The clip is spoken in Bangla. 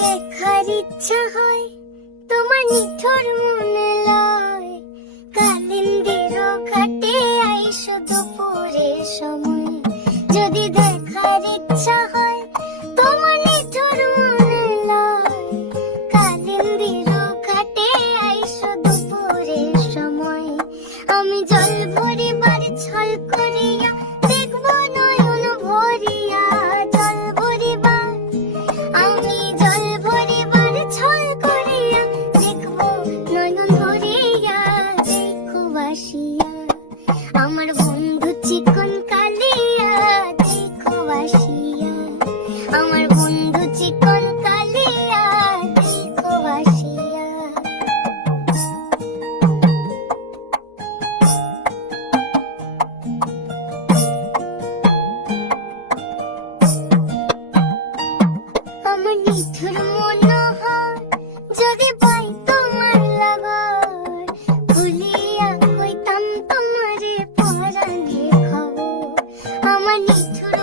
দেখার ইচ্ছা হয় তোমার নিঠুর মনে লয়, কালিন্দির ঘাটে আইসো দুপুরের সময়। যদি দেখার ইচ্ছা হয় তোমার নিঠুর মনে লয়, কালিন্দির ঘাটে আইসো দুপুরের সময়। আমি জল ভরিবার ছল করিয়া দেখব নয়ন ভরিয়া, জল ভরিবার আমি জল ভরিবার ছল করিয়া দেখব নয়ন ভরিয়া। দেখো আসিয়া আমার বন্ধু চিকন কালিয়া, দেখো আসিয়া আমার বন্ধু চিকন কালিয়া, দেখো আসিয়া। আমার নিঠুর মনোহর যদি পাই তোমার লাগর, ভুলিয়া কইতাম তোমারে পরাণের খবর। আমার নিঠুর